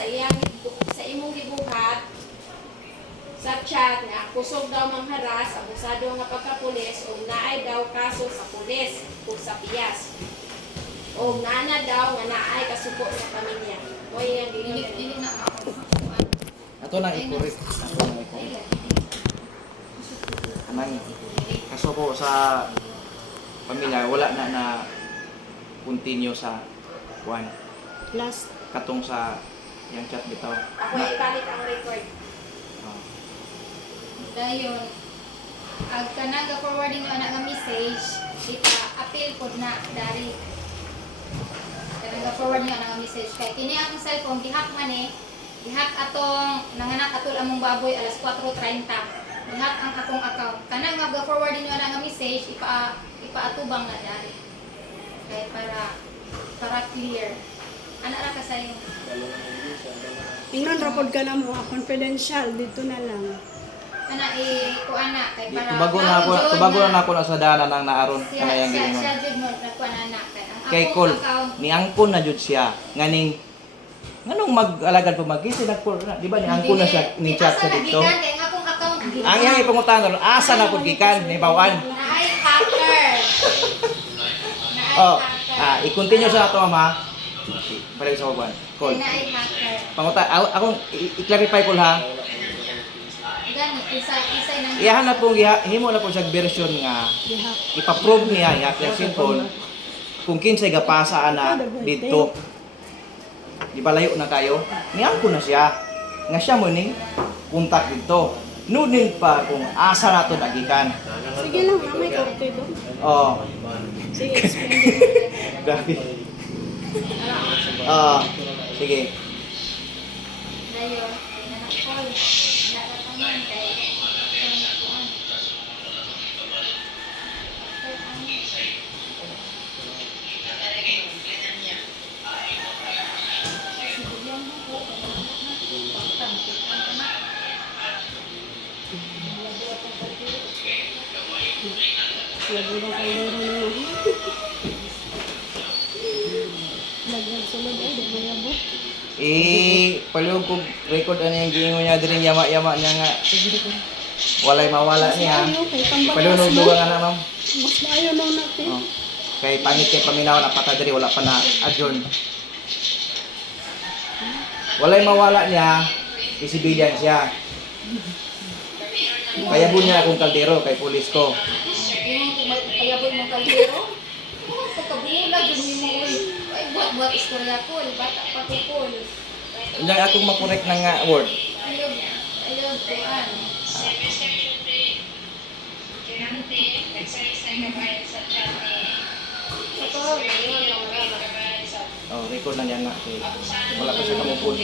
sa imong gibuhat sa chat nga kusog daw mangharas, abusado nga pagkapulis ug naay daw kaso sa pulis ug sa piyas. O nana daw nga naay kasuko sa pamilya. O yan dili na ako. Ato lang i-correct. Ato lang i-correct. Anang kaso po sa pamilya, wala na continue sa one. Last. Katong sa yung chat bitaw. Ako ibalik ang record. Dayon, ag kanang ga-forwarding yung anak nga message, ipa-appeal pod na dari. Kanang ga-forward yung anak nga message. Kaya kini akong cellphone, gihack man gihack atong nanganak atol among baboy alas 4:30. Gihack ang akong account. Kanang nga ga-forwarding yung anak nga message, ipaatubang na dari. Kaya para clear. Ana ra ka sayo. Ingnon rapod ka na mo, confidential, dito na lang. Ana kuana kay para Tubago na ako na sa dana nang naaron kana yang siya gilingon. jud mo na kuana na kay ang Kay akong Col, account ni angkon na jud siya nganing nganong mag-alagad pa magkisi nagpor na, di ba ni angkon na siya ni chat sa dito. Kay ang akong account Ang iyang ipangutan asa na pud gikan ni bawan. naay hacker. Oh, i-continue sa ato mama. Balik sa bawan. Call. Naay hacker. Pangutan akong i-clarify ko ha. Gani isa nang Iyahan na pong himo na po siya version nga ipa-prove niya yung cellphone kung kinsay gapasa ana dito. Di ba layo na kayo? Niyan ko na siya. Nga siya mo ning kontak dito. Nunin pa kung asa nato nagikan. Sige lang, may korte doon. Oh, Sige, explain. grabe. Sige. dayo anak call. Nakataman kay kuan. Lagi ng kaldero na yun. Lagyan sulod ay, di mayabot. Palihog ko record ano yung giingon niya diri yama-yama niya nga. Walay mawala niya. Ayaw, kay pambalas Palihog mo. duwa nga na ma'am. Mas maayaw lang natin. Oh. Kay pangit kay paminaw na pata diri wala pa na adyon. Walay mawala niya, isibilyan siya. Kaya niya akong kaldero kay pulis ko. Yung ayabon mo kaldero. Sa kabila jud mo uy. Ay buat istorya ko, bata pa ko ko. Unya akong makorek na nga word. Ayog kuan. Oh, record na niya na. Kay wala pa siya kamupon.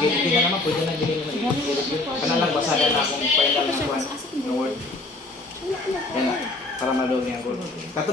Sige na naman, pwede na giling mo. Kana lang basada na akong final na kuan. Na word. Yan na, para malog niya ako. Kato